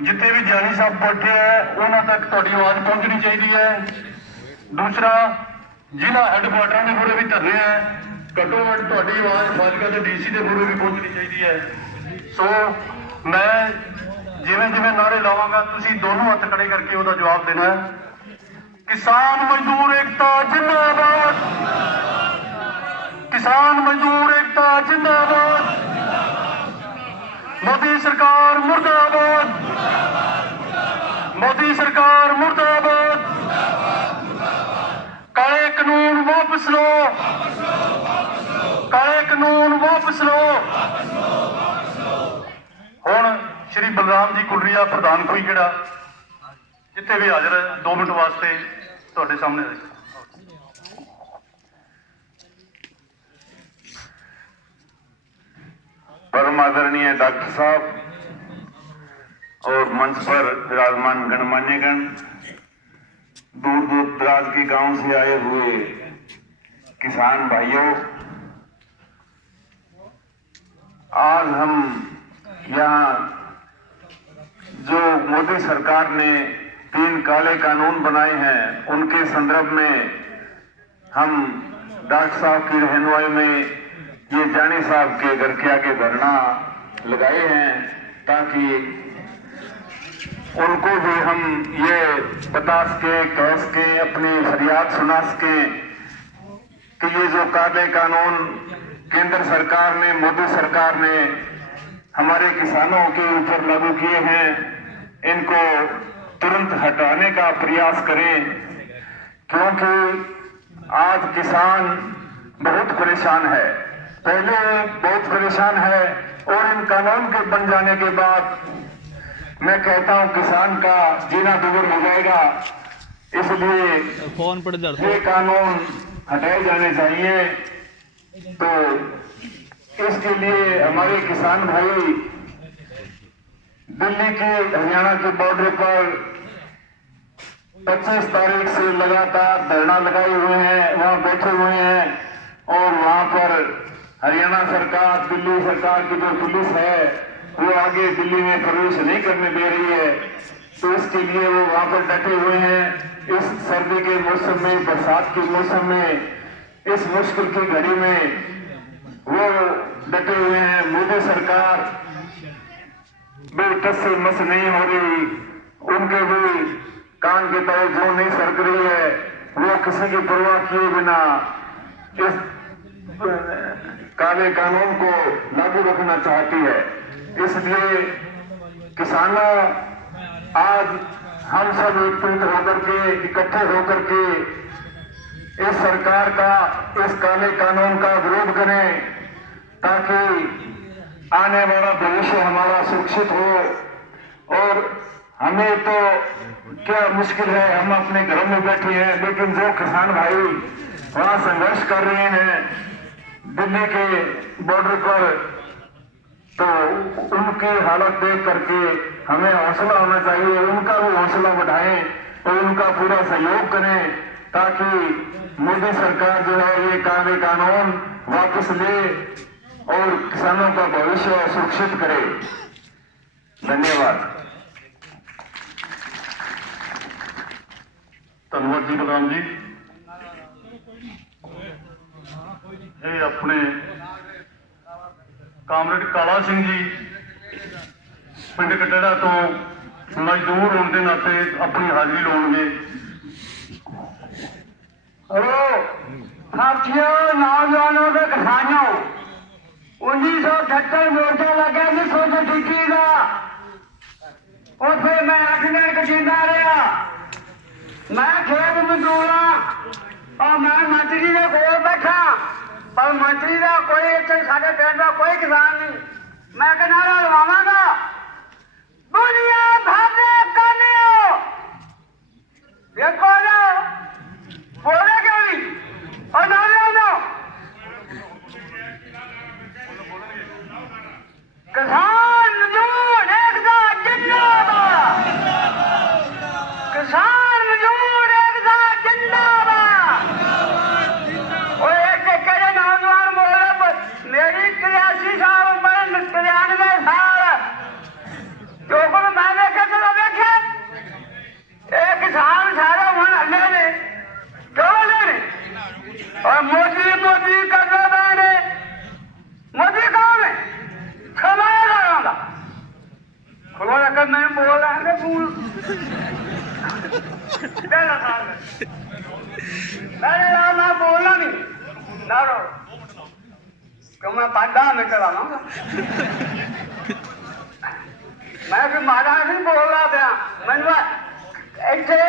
जिथे भी ज्ञानी साहब बैठे हैं उन्होंने तक तुहाडी आवाज़ पहुंचनी चाहिए है। दूसरा, जिला हैडकुआटर के मूहरे भी धरने हैं, घट्टो घट्ट तुहाडी आवाज़ फाजिलका के DC के मूहरे भी पहुंचनी चाहिए है। सो मैं जिवें जिवें नारे लावांगा तुसीं दोनों हत्थ खड़े करके उसका जवाब देना है। किसान मजदूर एकता जिंदाबाद, किसान मजदूर एकता जिंदाबाद, मोदी सरकार मुर्दाबाद, मोदी सरकार मुर्दाबाद, काले कानून वापस लो, काले कानून वापस लो। हुण श्री बलराम जी कुलरिया प्रधान खुईखेड़ा जिथे भी हाजिर है 2 मिनट वास्ते तुहाडे सामने आए। परम आदरणीय डॉक्टर साहब और मंच पर विराजमान गणमान्यगण, दूर दूर दराज के गांव से आए हुए किसान भाइयों, आज हम यहाँ जो मोदी सरकार ने 3 काले कानून बनाए हैं उनके संदर्भ में हम डॉक्टर साहब की रहनुमाई में ये जानी साहब के घर के आगे धरना लगाए हैं ताकि उनको भी हम ये बता सके, कह सके, अपनी फरियाद सुना सके कि ये जो काले कानून केंद्र सरकार ने, मोदी सरकार ने हमारे किसानों के ऊपर लागू किए हैं, इनको तुरंत हटाने का प्रयास करें, क्योंकि आज किसान बहुत परेशान है, पहले बहुत परेशान है और इन कानून के बन जाने के बाद मैं कहता हूं किसान का जीना दुभर हो जाएगा। इसलिए फोन पर ये कानून हटाए जाने चाहिए। तो इसके लिए हमारे किसान भाई दिल्ली के हरियाणा के बॉर्डर पर 25 तारीख से लगातार धरना लगाए हुए हैं, वहां बैठे हुए हैं और वहां पर हरियाणा सरकार, दिल्ली सरकार की जो पुलिस है वो आगे दिल्ली में प्रवेश नहीं करने दे रही है। तो इसके लिए वो वहां पर डटे हुए हैं। इस सर्दी के मौसम में, बरसात के मौसम में, इस मुश्किल की घड़ी में वो डटे हुए हैं। मोदी सरकार बेटस से मस नहीं हो रही, उनके भी कान के तले जो नहीं सरक रही है, वो किसी की परवाह किए बिना इस काले कानून को लागू रखना चाहती है। इसलिए किसानों, आज हम सब एकत्रित होकर के, इकट्ठे होकर के इस सरकार का, इस काले कानून का विरोध करें ताकि आने वाला भविष्य हमारा सुरक्षित हो। और हमें तो क्या मुश्किल है, हम अपने घरों में बैठे हैं, लेकिन जो किसान भाई वहां संघर्ष कर रहे हैं दिल्ली के बॉर्डर पर, तो उनकी हालत देख करके हमें हौसला होना चाहिए, उनका भी हौसला बढ़ाएं और उनका पूरा सहयोग करें ताकि मोदी सरकार जो है ये काले कानून वापस ले और किसानों का भविष्य सुरक्षित करे। धन्यवाद। धन्यवाद जी बलराम जी। ये अपने कामरेड काला सिंह जी पिंड कटेड़ा तो मजदूर होने के नाते अपनी हाजिरी लाउणगे। हेलो साथियों, नौजवानों के किसानों, 1978 मोर्चा लगा 1933 का, और फिर मैं 8 दिन जिंदा रहा। मैं खेत मजदूर हाँ और मैं मंत्री के कोल बैठा, पर मंत्री का कोई इतने साढ़े पिंड का कोई किसान नहीं। मैं एक नारा लवावांगा, दुनिया भर में करने हो देखो ना, बोले क्यों नहीं? और नौजवानों, किसान मजदूर एकता जिंदाबाद, किसान मजदूर एकता जिंदाबाद। और एक कहे नौजवान बोल रहे, मेरी 83 साल उम्र, 93 साल मैं बोल रहा था तू मैं बोलना नहीं ना रो क्यों मैं बाधा में चलाऊंगा मैं भी मारा नहीं बोल रहा था मैंने इतने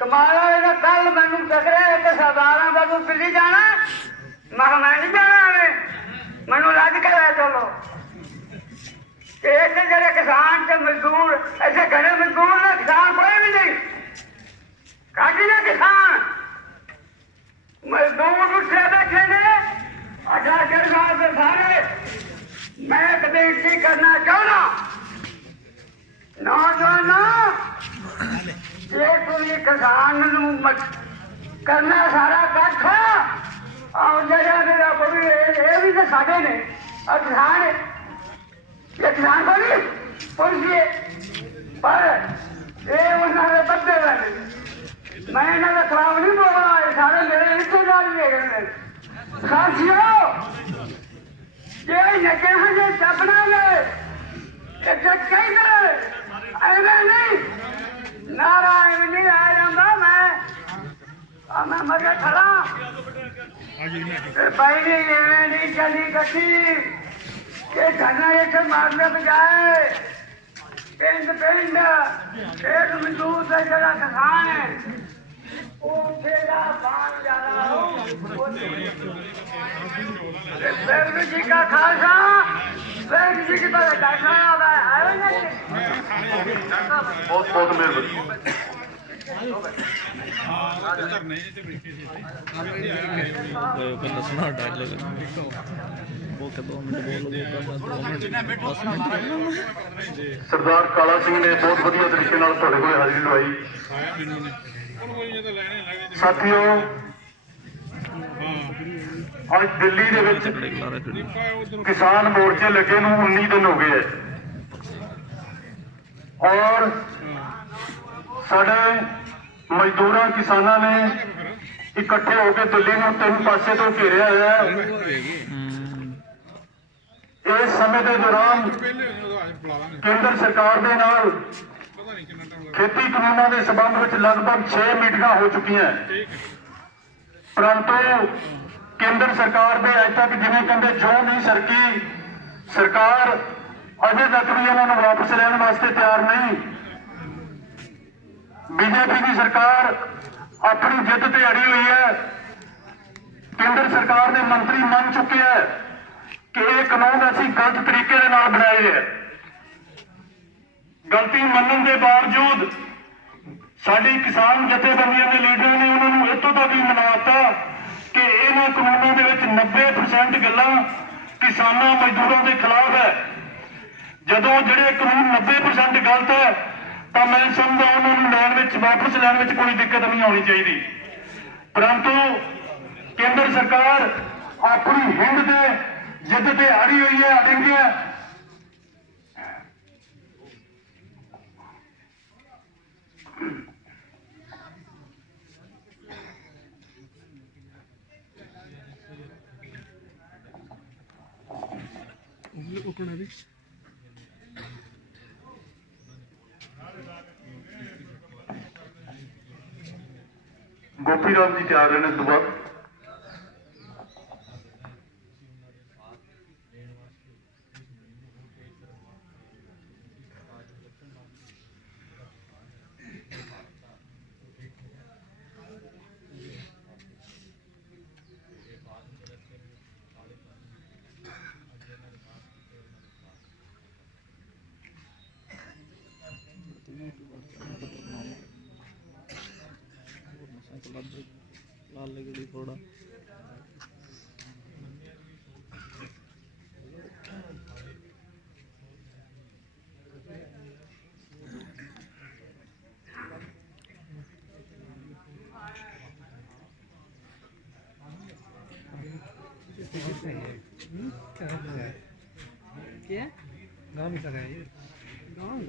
कमाला ने कल मैनू दस रहा है कि सरदारा का तू दिल्ली जाना मैं नहीं जाना मैनू रज कर चलो ऐसे जरा किसान से मजदूर ऐसे घने मजदूर ने किसान कोई भी नहीं काटी ने किसान मजदूर उठे बैठे ने 18 साल से सारे मैं कभी करना चाहना नौजवान ये तुम किसान करना सारा कख और जरा भी तो साढ़े ने और किसान ये किसान को नहीं पुलिस पर ये उन्होंने बदले वाले मैं इन्होंने खराब नहीं बोल रहा है सारे मेरे रिश्तेदार भी है साथियों ये नके हैं ये चपना गए ये कई करे ऐसे नहीं नारायण नहीं आ जाता मैं मगर खड़ा भाई नहीं चली कटी के धरना एक मारने बजाय पिंड एक मजदूर से जरा किसान है उठेगा बाहर जा रहा जी का खालसा जी की तरह डरना बहुत बहुत मेहरबानी सुना डायलॉग वो क्या 2 मिनट बोलोगे 2 मिनट ਸਰਦਾਰ ਕਾਲਾ ਸਿੰਘ ਨੇ ਬਹੁਤ ਵਧੀਆ ਤਰੀਕੇ ਨਾਲ ਤੁਹਾਡੇ ਕੋਲ ਹਾਜ਼ਰੀ ਲਵਾਈ ਸਾਥੀਓ ਅੱਜ ਦਿੱਲੀ ਦੇ ਵਿੱਚ ਕਿਸਾਨ ਮੋਰਚੇ ਲੱਗੇ ਨੂੰ 19 ਦਿਨ ਹੋ ਗਏ ਔਰ ਸਾਡੇ ਮਜ਼ਦੂਰਾਂ ਕਿਸਾਨਾਂ ਨੇ ਇਕੱਠੇ ਹੋ ਕੇ ਦਿੱਲੀ ਨੂੰ 3 ਪਾਸੇ ਤੋਂ ਘੇਰਿਆ ਹੋਇਆ ਹੈ ਇਸ ਸਮੇਂ ਦੇ ਦੌਰਾਨ ਕੇਂਦਰ ਸਰਕਾਰ ਦੇ ਨਾਲ ਖੇਤੀ ਕਾਨੂੰਨਾਂ ਦੇ ਸਬੰਧ ਵਿੱਚ ਲਗਭਗ 6 ਮੀਟਿੰਗਾਂ ਹੋ ਚੁੱਕੀਆਂ ਪਰੰਤੂ ਕੇਂਦਰ ਸਰਕਾਰ ਦੇ ਅਜੇ ਤੱਕ ਜਿਵੇਂ ਕਹਿੰਦੇ ਜੋ ਨਹੀਂ ਸਰਕੀ ਸਰਕਾਰ ਅਜੇ ਤੱਕ ਵੀ ਇਹਨਾਂ ਨੂੰ ਵਾਪਸ ਲੈਣ ਵਾਸਤੇ ਤਿਆਰ ਨਹੀਂ बीजेपी की सरकार अपनी जिद ते अड़ी हुई है केंद्र सरकार ने मंत्री मान चुके हैं कि यह कानून असी गलत तरीके दे नाल बनाए है गलती मनने के बावजूद साडी किसान जथेबंदियों के लीडर ने उन्होंने इतों तक भी मनाता कि इन्होंने कानूनों के 90% गल्लां किसानां मजदूरों के खिलाफ है जदों जिहड़े कानून 90% गलत है तो मैं समझदा उन्होंने लैण विच वापस लैण विच कोई दिक्कत नहीं आनी चाहिए परंतु केंद्र सरकार अपनी हिंद के जिद ते अड़ी हुई है अड़ेंगी है गोपी राम जी तैयार रहने तो बाद लाल लगेगी थोड़ा क्या गाँव में गाँव